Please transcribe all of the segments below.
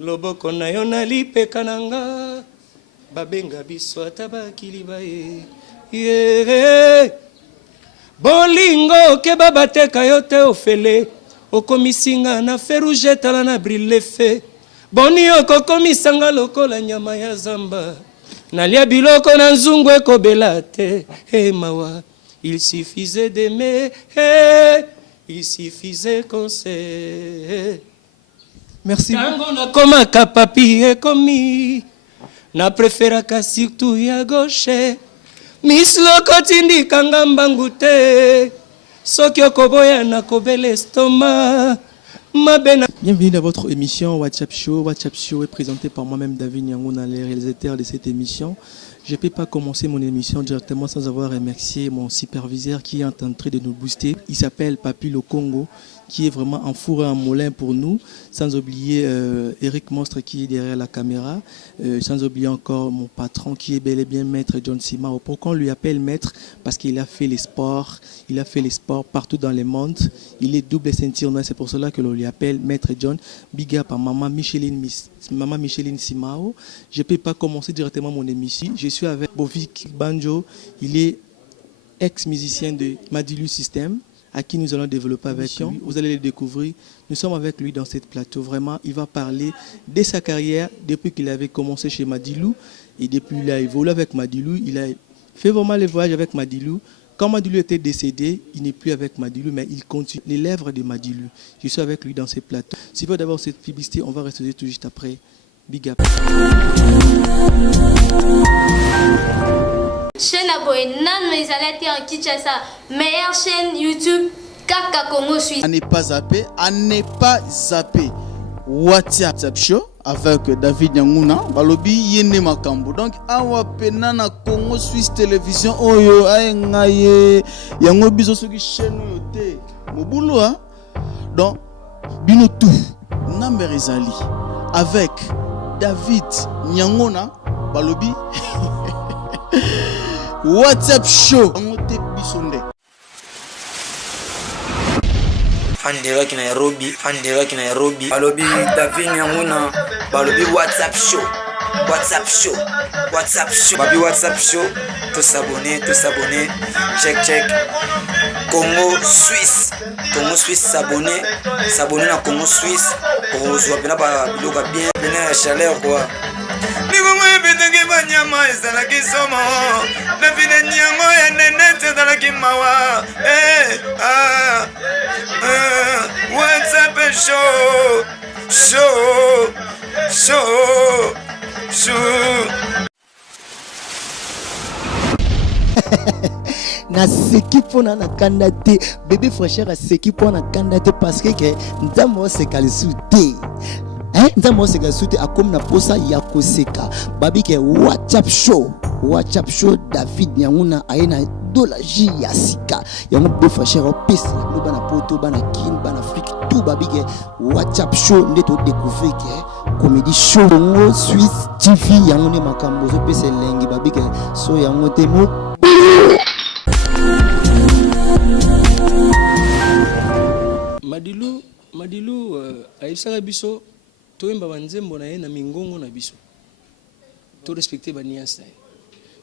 loboko na yo nalipeka nanga babenga biso ata bakili baye yeah. Bolingo ke babateka yo te ofele okomisinga na fe rouge tala na brille fe boni okokomisanga lokola nyama ya zamba nalia biloko na nzungu ekobela te hey, mawa il suffisait d'aimer hey, il suffisait qu'on sait. Merci. Tango na koma kapapi ekomi na preferaka surtout ya gauche Miss loko tindika ngambangu te soki okoboya na kobele estoma mabena. Bienvenue dans votre émission WhatsApp Show. WhatsApp Show est présenté par moi-même David Nyanguna, le réalisateur de cette émission. Je ne peux pas commencer mon émission directement sans avoir remercié mon superviseur qui est en train de nous booster. Il s'appelle Papi Le Congo, qui est vraiment en four et en moulin pour nous. Sans oublier Eric Monstre qui est derrière la caméra. Sans oublier encore mon patron qui est bel et bien Maître John Simao. Pourquoi on lui appelle Maître? Parce qu'il a fait les sports. Il a fait les sports partout dans le monde. Il est double ceinture noire. C'est pour cela que l'on lui appelle Maître John. Big up à Maman Micheline Simao. Je ne peux pas commencer directement mon émission. Je suis avec Bovik Banjo. Il est ex-musicien de Madilu System, à qui nous allons développer avec lui. Vous allez le découvrir. Nous sommes avec lui dans cette plateau. Vraiment, il va parler de sa carrière depuis qu'il avait commencé chez Madilu. Et depuis il a évolué avec Madilu. Il a fait vraiment les voyages avec Madilu. Quand Madilu était décédé, il n'est plus avec Madilu, mais il continue les lèvres de Madilu. Je suis avec lui dans ces plateaux. Si vous d'abord cette publicité, on va rester tout juste après. Big up. Chaîne abonnée, non mais allez en Kinshasa, meilleure chaîne YouTube, Kaka Congo Suisse. À ne pas zapper, WhatsApp Show avec David Nyanguna, balobi yene makambo. Donc awa pena na Congo Suisse Télévision oyo ayengaye yango biso soki chaîne oyo te mobulo hein. Donc bino tout number ezali avec David Nyanguna balobi WhatsApp Show ngote bisonde Andelaki Nairobi balobi David Nyanguna balobi WhatsApp Show babi WhatsApp Show to s'abonner check Congo Suisse s'abonner na Congo Suisse pour rejoindre pena ba biloka bien la chaleur quoi. Nikongo ebetaki banyama ezalaki somo David Nyango ya nenete ezalaki mawa WhatsApp show na seki pona na kandate bébé frère seki pona kandate parce que nzambo sekali souté nzambo sekali souté akom na posa ya koseka babi ke WhatsApp Show David Nyanguna aina dola ji ya sika yango bébé frère pesa no bana poto bana kin bana Afrique tout babi ke WhatsApp Show ndeto découvrir ke comédie show Congo Suisse TV yango ne makambo zo pesa lengi babi ke so yango te mo Madilu aisaka biso toyemba banzembo na ye na mingongo na biso to respecter ba niance.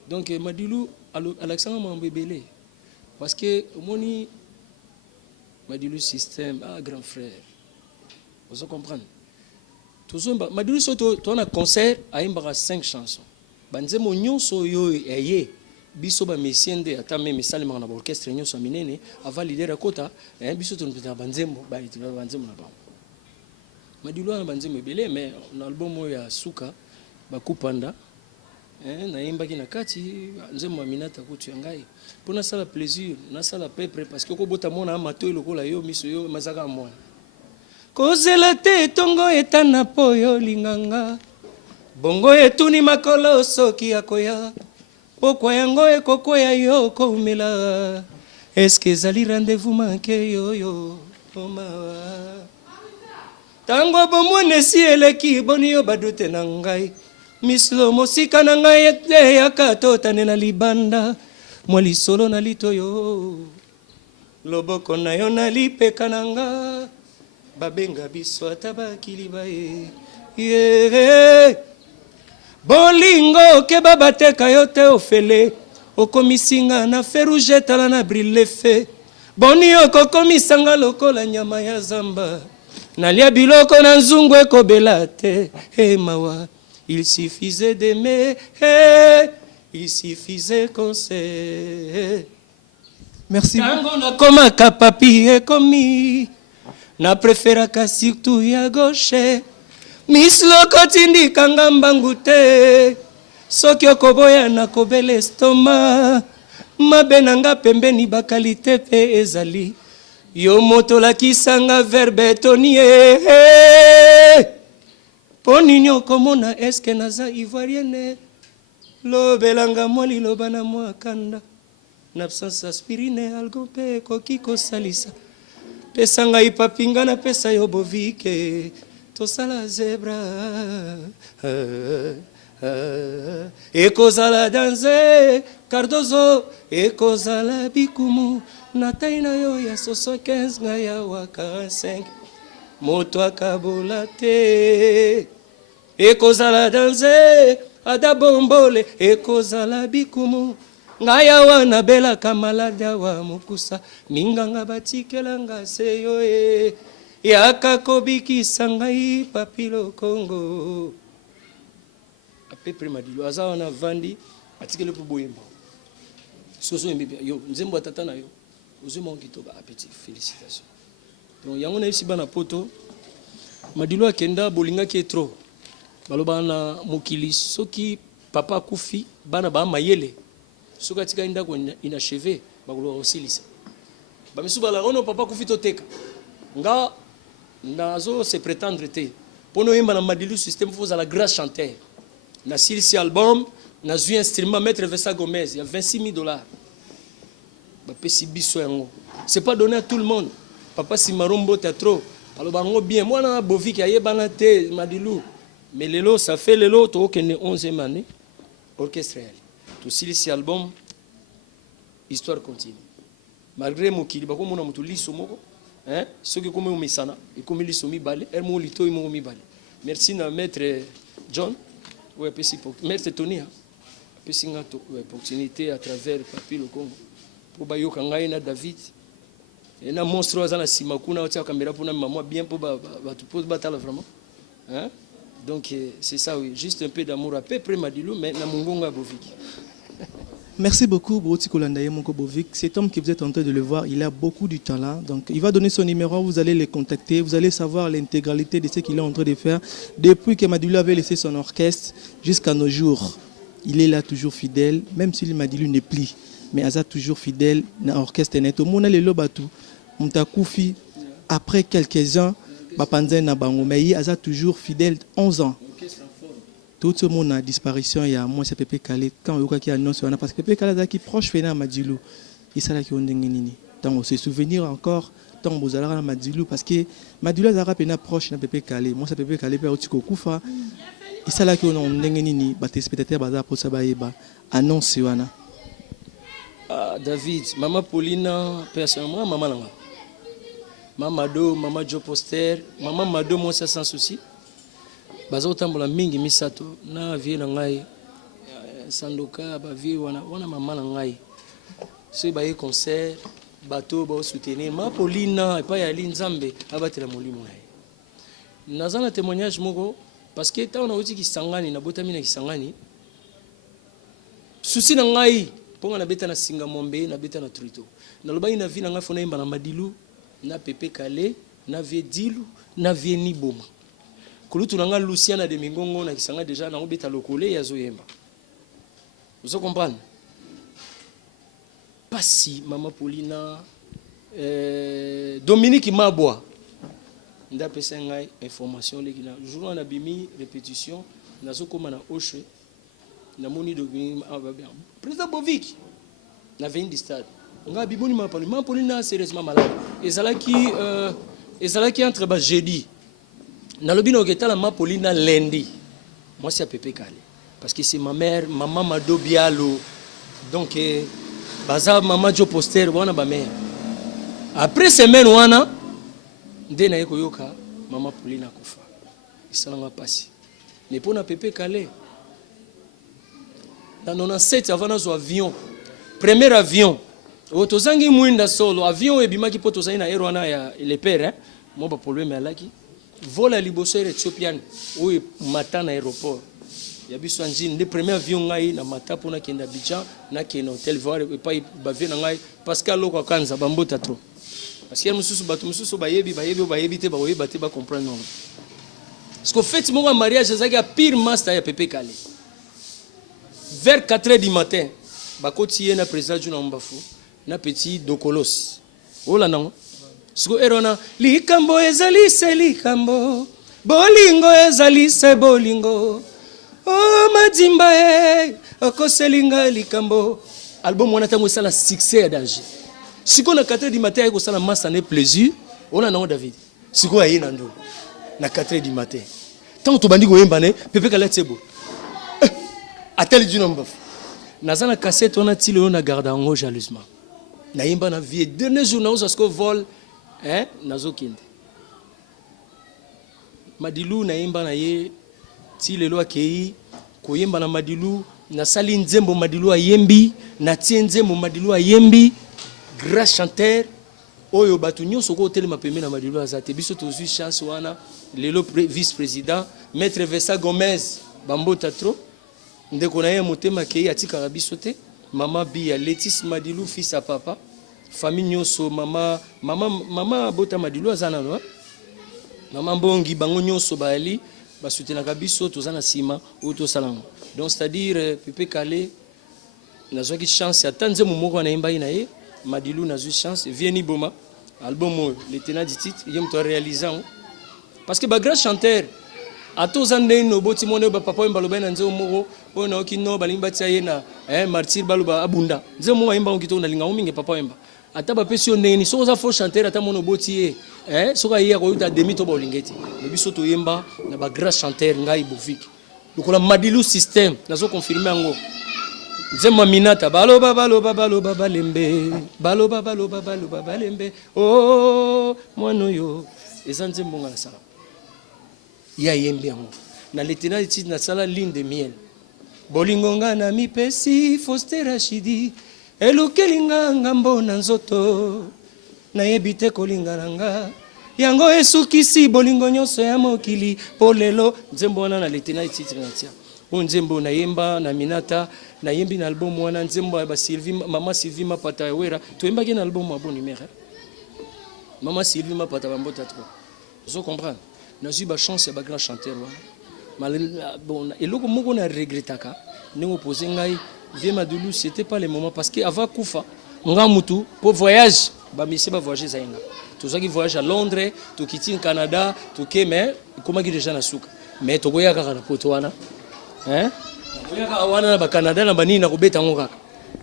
Donc Madilu Alexandre Mambebele parce que moni Madilu System grand frère. Vous comprenez? Tozomba Madilu soto to na concert ayembaka 5 chansons. Banzembo nyonso yo eye biso ba mesiende ata même salima na orchestre nyonso minene avant leader akota biso to mpita banzembo ba itira banzembo na ba Madilu na banzembo ebele mais na album ya suka bakupanda na imbaki na kati nzembo aminata kutu yangai pona sala plaisir na sala pepre parce que ko bota mona amato lokola yo miso yo mazaka mona kozela te tongo etana poyo linganga bongo etuni makolo soki akoya Pourquoi yango ekokoya yo koumela Est-ce que zali rendez-vous manqué yo mawa Tango bomone si eleki boni yo badute na ngai Mislo mosika na ngai ete yakato tane na libanda Mwali solo na lito yo Loboko na yo na lipeka na nga babenga biso ata bakili baye yeah. Bolingo ke babateka yo te ofele okomisinga na fe rouge tala na brille fe boni okokomisanga lokola nyama ya zamba nalia biloko na nzungu ekobela te hey, mawa il suffisait d'aimer hey, il suffisait qu'on sait. Merci. Tango nakomaka papi ekomi na preferaka surtout ya gauche Miss Loko tindikanga mbangu te soki okoboya na kobela estoma mabe nanga pembeni bakalite pe ezali yo moto lakisanga verbe tonie po nini okomona eske naza ivoirienne lobelanga mwa liloba na mwa kanda na absence aspirine algo mpe ekoki kosalisa pesa ngai papinga na pesa yo bovike tosala zebra ekozala danse Cardozo ekozala bikumu na tai na yo ya soso 15 ngai ya wa 45 moto akabola te ekozala danse ada bombole ekozala bikumu ngai awa nabelaka malade awa mokusa minganga batikelanga se yo yaka kobikisa ngai papilo Congo ape Madilu aza wana vandi atikele po boyemba soso yembe yo nzembo atata na yo ozuma okitoba apeti félicitations donc yango na yesi bana poto Madilu akenda bolingaki etro baloba na mokili soki papa kufi bana ba mayele soki atika ndako inachevé bakolo osilisa bamisu bala ono papa kufi toteka nga nazo se prétendre te pono yemba na Madilu système faut à la grâce chanteur na silisi album na zui instrument maître Vessa Gomez il y a $26,000 ba pesi biso yango c'est pas donné à tout le monde papa Simarombo théâtre alors bango bien moi na boviki ayebana te Madilu mais lelo ça fait lelo to okene 11e année orchestrale to silisi album histoire continue malgré mokili bako mona mutu liso moko hein soki komo umisana ikomi liso mibale elmo lito imo mibale merci na maître John ouais pesi pour maître Tony pesi ngato opportunité à travers papi le Congo pour bayoka ngai na David et na monstre azana simakuna otia caméra pour na maman bien pour ba tu pose batala vraiment hein donc c'est ça oui juste un peu d'amour à peu près Madilu mais na mungonga boviki. Merci beaucoup, Broti Kolandaye Monkobovic. Cet homme que vous êtes en train de le voir, il a beaucoup de talent. Donc, il va donner son numéro, vous allez les contacter, vous allez savoir l'intégralité de ce qu'il est en train de faire. Depuis que Madilu avait laissé son orchestre jusqu'à nos jours, il est là toujours fidèle, même si Madilu n'est plus. Mais Aza toujours fidèle dans l'orchestre net. Au monde, le Lobatu, Mtakoufi, après quelques ans, Bapanzen Nabango, mais Aza toujours fidèle 11 ans. Tout ce monde a disparition, il y a moi c'est Pépé Kalé quand on qui annonce parce que Pépé Kalé qui proche fait na Madilu et ça là qui on nini tant on se souvenir encore tant on bozala na Madilu parce que Madilu a rappelé proche na Pépé Kalé moi c'est Pépé Kalé per otiko kufa et ça là qui on nini ba spectateur baza pour ça ba annonce wana David maman Paulina personnellement maman langa maman Do maman Joe Poster maman Mado moi ça sans souci baza otambola mingi misato na vie na ngai sandoka ba vie wana mama na ngai so ba concert bato ba soutenir ma Paulina pa ya linzambe abatela molimo ngai nazana témoignage moko parce que tant on a dit kisangani na botami na kisangani souci na ngai ponga na beta na singa mombe na beta na trito na lobai na vie na ngai fona imba na Madilu na Pépé Kalé na vie Dilu na vie ni boma kulutu nanga Luciana de Mingongo na kisanga déjà na obeta lokole ya zoyemba. Vous comprenez? Pasi maman Paulina Dominique Mabwa nda pesa ngai information lekina jour na bimi répétition na zokoma na Oche na moni de président Bovik na veine du stade nga biboni maman Paulina sérieusement malade ezalaki entre ba jeudi na lobino ketala ma Paulina lundi moi c'est Pépé Kalé parce que c'est ma mère maman Mado Bialo donc baza maman Jo Poster wana ba mère après semaine wana nde na ye koyoka mama Pauline akufa esalanga pasi mais mpo na Pepe Kale na 97 avant nazwa avion premier avion oyo tozangi mwinda solo avion ebimaki mpo tozali na ere wana ya le père mo baproblème alaki vol ya liboso ere Ethiopian oyo mata na aéroport ya biso ya njini nde premier avion ngai na mata mpo nakende Abidjan nakende hotel voir epai bavie na ngai parce que aloko akanza bambota trop parce que mosusu bato mosusu bayebi te bakoyeba te bacomprendre non parce que fête moko ya mariage ezalaki ya pire master ya Pepe Kale vers 4h du matin bakoti ye na président Juna Mbafu na petit Dokolos ola nango siko erona likambo ezali se likambo bolingo ezali se bolingo oh madimba okoselinga likambo album wana tango sala succès ya danger siko na 4h du matin ko sala massa ne plaisir ona nango David siko ayi na ndo na 4h du matin tango to bandi ko yemba ne Pepe Kale tsebo atel Juna Mbafu nazana cassette on a tili on a gardé en jalousement na yemba na vie dernier jour na osasko vol nazo kinde Madilu na yemba na ye tili lo akei ko yemba na Madilu na sali nzembo Madilu ayembi na tie nzembo Madilu ayembi grand chanteur oyo batu nyonso ko telema pembe na Madilu azate biso tozui chance wana lelo vice président maître Vessa Gomez bambota trop ndeko na ye motema kei atikaka biso te mama Bia Letis Madilu fils à papa famille nyonso mama bota Madilu azana no mama Mbongi bango nyonso bali basutenaka biso tozana sima ou to salama donc c'est-à-dire Pepe Kale nazwaki chance atanze moko na yemba ina ye Madilu nazwi chance vieni boma album le tenant du titre yem to réaliser parce que ba grand chanteur atoza ndeno boti mone ba papa mbaloba na nzeo moko ona okino balimba tia ye na martyr baluba abunda nzeo mo yemba okito na linga uminge papa yemba ata ba pesio ndeni so za fo chanteur ata mono boti ye so ka ye ko yuta demi to bolingeti mais biso to yemba na ba grand chanteur ngai bovik lokola Madilu system nazo confirmer ngo nzema minata baloba balembe baloba balembe oh mwana yo ezanze mbonga na sala ya yembe yango na letena titre na sala ligne de miel bolingonga na mipesi Foster Rashidi elukelinga ngambo na nzoto na yebite kolingana nga yango esukisi bolingo nyonso ya mokili polelo nzembo wana na letena titre na tia o nzembo na yemba na minata na yembi na album wana nzembo ya ba Sylvie mama Sylvie Mapata wera to yembaki na album ya bon numéro mama Sylvie Mapata bambota trop vous comprenez nazwi ba chance ya ba grand chanteur wana bon eloko moko na regretaka ndenge posé ngai vie Madilu c'était pas le moment parce que avant kufa nga mutu pour voyage ba misi ba voyager zainga tozaki voyage à Londres to kiti Canada to keme komaki déjà na suka mais to goya kaka na poto wana goya kaka wana na ba Canada na banini na kobeta ngo kaka.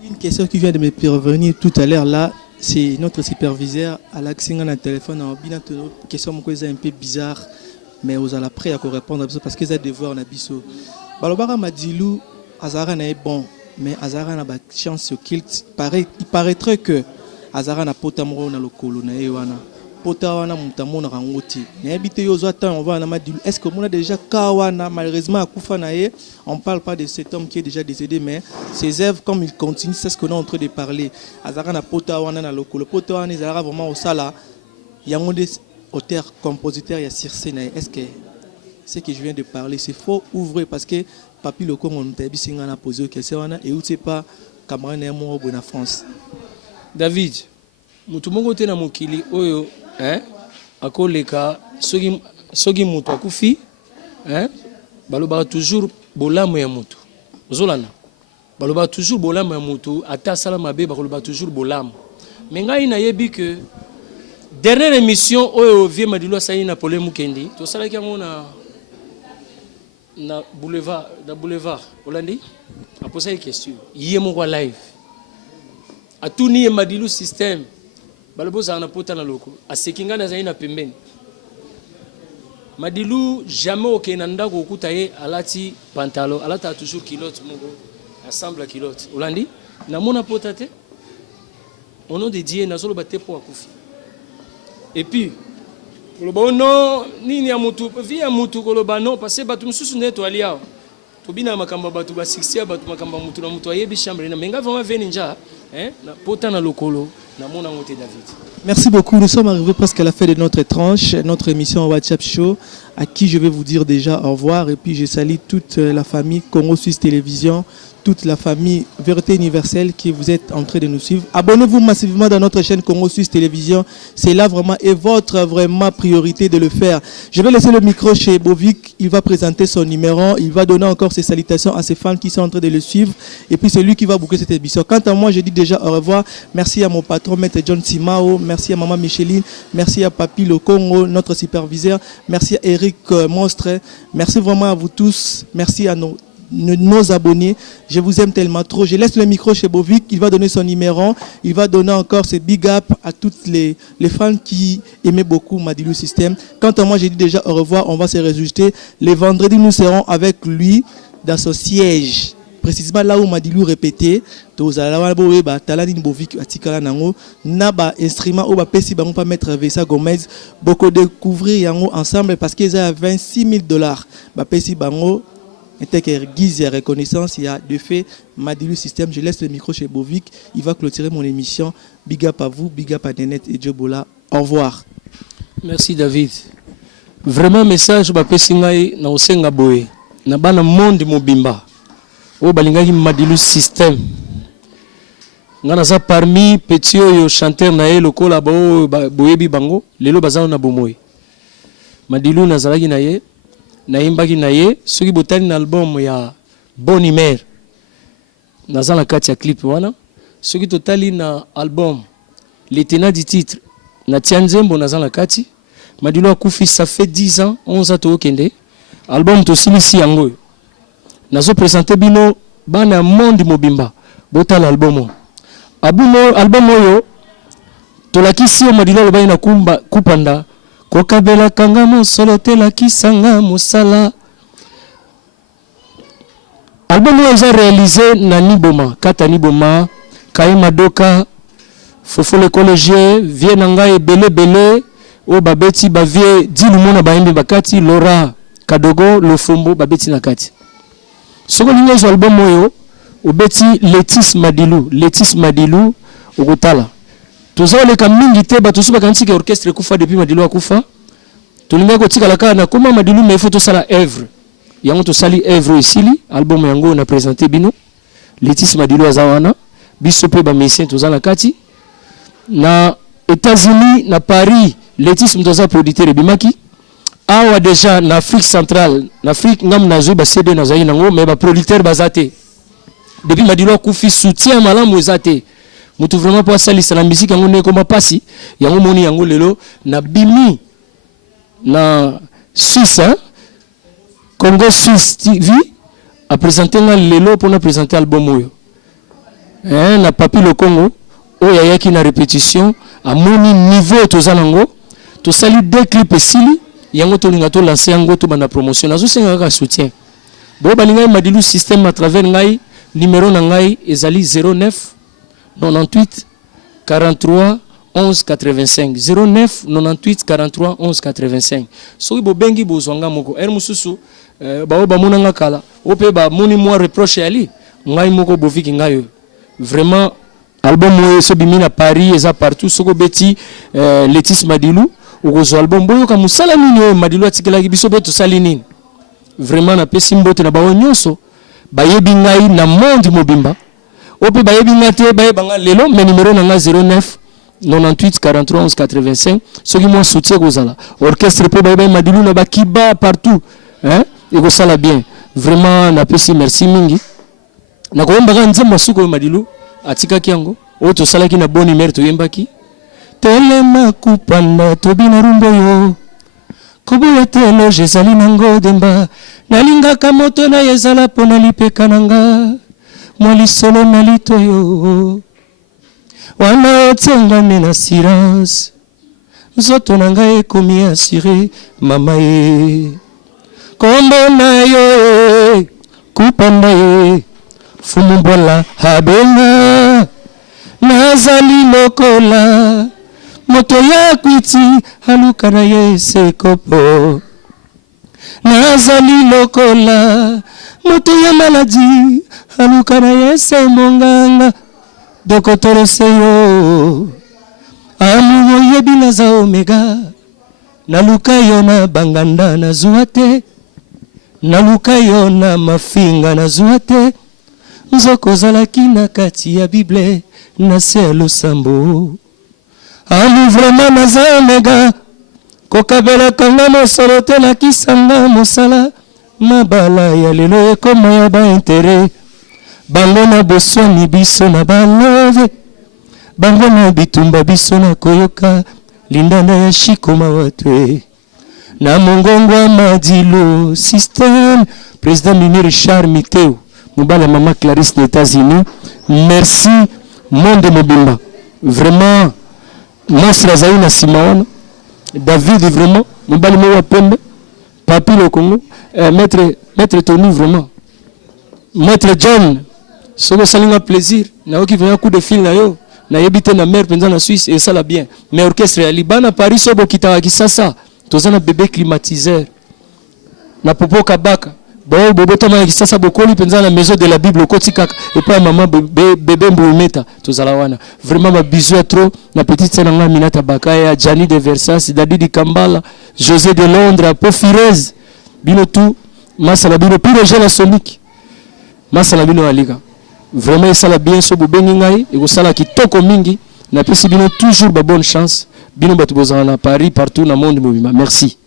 Une question qui vient de me parvenir tout à l'heure là, c'est notre superviseur Alaxinga na téléphone en bina une question moko un peu bizarre mais vous allez prêt à répondre parce que ça devoir na biso. Balobara Madilu Azara na est bon mais Azara na ba chance qu'il il paraîtrait que Azara na potamoro na lokolo na ewana. Pota wana mutamona rangoti. Na habité yo zoata on va na Madilu. Est-ce que on a déjà kawana malheureusement akufa na ye, on parle pas de cet homme qui est déjà décédé mais ses œuvres comme il continue c'est ce qu'on est en train de parler. Azara na pota wana na lokolo. Pota wana Azara vraiment au sala. Yango des auteur, compositeur, il y a Circe. Est-ce que ce que je viens de parler, c'est faux ou vrai? Parce que Papi Loko, on a posé une question et où c'est pas camarade en France. David, mutu moko te na mokili oyo akoleka soki mutu akufi balobaka toujours bolamu ya mutu ozolana balobaka toujours bolamu ya mutu ata asala mabe bakolobaka toujours bolamu mais ngai nayebi que dernière émission oyo vie Madilu asali na Paulin Mukendi to salaki yango na boulevard Olandi a posé une question yé moko live atuni Madilu système baloboza na pota na loko asekinga na zaina pembeni Madilu jamais okena ndako okuta ye alati pantalon alata toujours kilote moko ensemble kilote Olandi na mona pota te au nom de Dieu nazolo batepo akufi. Et puis, koloba non nini ya mutu vi ya mutu koloba non parce que batu mususu neto aliao tobina makamba batu ba 60 batu makamba mutu na mutu ayebi chambre na menga vraiment veni nja na pota na lokolo na mona ngote David. Merci beaucoup. Nous sommes arrivés presque à la fin de notre tranche, notre émission WhatsApp Show, à qui je vais vous dire déjà au revoir. Et puis je salue toute la famille Congo Suisse Télévision, toute la famille Vérité Universelle qui vous êtes en train de nous suivre. Abonnez-vous massivement dans notre chaîne Congo Suisse Télévision. C'est là vraiment et votre vraiment priorité de le faire. Je vais laisser le micro chez Bovic. Il va présenter son numéro. Il va donner encore ses salutations à ses fans qui sont en train de le suivre. Et puis c'est lui qui va boucler cette émission. Quant à moi, je dis déjà au revoir. Merci à mon patron, Maître John Simao. Merci à Maman Micheline. Merci à Papi Le Congo, notre superviseur. Merci à Eric Monstre. Merci vraiment à vous tous. Merci à nos abonnés. Je vous aime tellement trop. Je laisse le micro chez Bovic. Il va donner son numéro. Il va donner encore ses big up à toutes les fans qui aimaient beaucoup Madilu System. Quant à moi, j'ai dit déjà au revoir. On va se réajuster. Les vendredis, nous serons avec lui dans son siège. Précisément là où Madilu répétait. Naba instrument ou pesi bango pas mettre Vessa Gomez beaucoup découvrir yango ensemble parce qu'ils ont $26,000 ba pesi bango guise et reconnaissance. Il y a de fait Madilu System. Je laisse le micro chez Bovic. Il va clôturer mon émission. Big up à vous, big up à Nenet et Djobola. Au revoir. Merci David. Vraiment message ba pesi ngai na osenga boye na bana monde mobimba o balingaki Madilu System. Ngana za parmi petit oyo chanteur na ye lokola boyebi bango lelo bazana na bomoy. Madilu nazalaki na ye naimbaki na ye soki botani na album ya Bonne Humeur naza na kati ya clip wana soki totali na album les tenants du titre na Tianzembo naza na kati. Madilu akufi ça fait 10 ans 11 ans to kende album to silisi yango nazo présenter bino bana monde mobimba botala album album oyo tolakisi o Madilu lobai na kupanda kokabela kanga mosolo telakisanga mosala. Album oyo eza réalisé na Niboma kata Niboma Kaye Madoka Fofole Collégien vie na ngai ebele o babeti bavie dilu mona baimbi bakati Laura Kadogo Lofombo babeti na kati. Soko linga zo album oyo obeti Letis Madilu okotala tozoleka mingi te bato suba kanti ke orchestre kufa depuis Madilu akufa tolinga ko tika la kana koma Madilu mais faut to sala œuvre yango to sali œuvre isili album yango na présenter bino Letis Madilu azawana biso pe ba mesien tozala kati na États-Unis na Paris Letis mtoza producteur bimaki awa déjà na Afrique centrale na Afrique ngam na zo ba CD na zayi nango mais ba producteur bazate depuis Madilu akufi soutien malamu ezate mutu vraiment pour salisa la musique yango ne koma pasi yango moni yango lelo na bimi na Suisse Congo Suisse TV a présenté na lelo pour na présenter album oyo na Papi Le Congo oyo yaki na répétition a moni niveau tozanango to sali deux clips sili yango to linga to lancer yango to bana promotion nazo senga ka soutien bo balinga Madilu System à travers ngai numéro na ngai ezali 09 98 43 11 85 09 98 43 11 85 soki bobengi bozwanga moko mususu bao bamona nga kala ope ba moni moi reproche ali ngai moko boviki ngayo vraiment album oyo so bimi na Paris eza partout soko beti Letis Madilu okozwa album boyo ka musala nini oyo Madilu atikelaki biso beto sali nini vraiment na pesi mbote na bawo nyonso bayebi ngai na monde mobimba ope bayebi ngate bayebanga lelo mais numéro na nga 09 98 43 11 85 soki moi soutien kozala orchestre pe bayebi Madilu na bakiba partout et ko sala bien vraiment na pesi merci mingi na ko mbaka nzemba suko Madilu atikaki yango o to salaki na Bonne Humeur to yembaki telema kupanda to bina rumbo yo koboya telo jezali nango demba nalingaka moto na yezala pona lipeka nanga mwali solo na litoyo wana otengane na silence nzoto na ngai ekomi assuré mama ye kombo na yo kupanda ye fumumbola habenga nazali lokola moto ya kwiti aluka na ye sekopo nazali lokola moto ya maladi aluka na ye se monganga dokotoro seyo amu yebi naza omega naluka yo na banganda na zuwa te naluka yo na mafinga na zuwa te nzoko ozalaki na kati ya bible na se ya losambo amu vraimen naza omega kokabelaka nga mosolo te nakisanga mosala mabala ya lelo ekoma ya baintere bango na boswani biso na balove bango na bitumba biso na koyoka lindanda ya shikoma watwe na mongongo ya madilo système président Mimi Richard Miteo mobala mama Clarisse des États-Unis merci monde mobimba vraiment monstre azali na Simone David vraiment mobali mo wa pembe papi le Congo maître Tony vraiment maître John soko salinga plaisir na oki vient coup de fil na yo na yebite na mère penza na Suisse et ça la bien mais orchestre ya Libana Paris sobo kitaka kisasa tozana bébé climatiseur na popo kabaka bon bobo toma kisasa bokoli penza na maison de la Bible kotika et pas maman bébé mbumeta tozala wana vraiment ma bisou à trop na petite sœur nga Minata Bakaya Jani de Versace Dadi di Kambala José de Londres Pofirez bino tout masala bino pire jeune Sonic masala bino alika vraiment ça la bien so bobengi ngai et sala kitoko mingi na pesi bino toujours ba bonne chance bino batu bozana na Paris partout na monde mobima merci.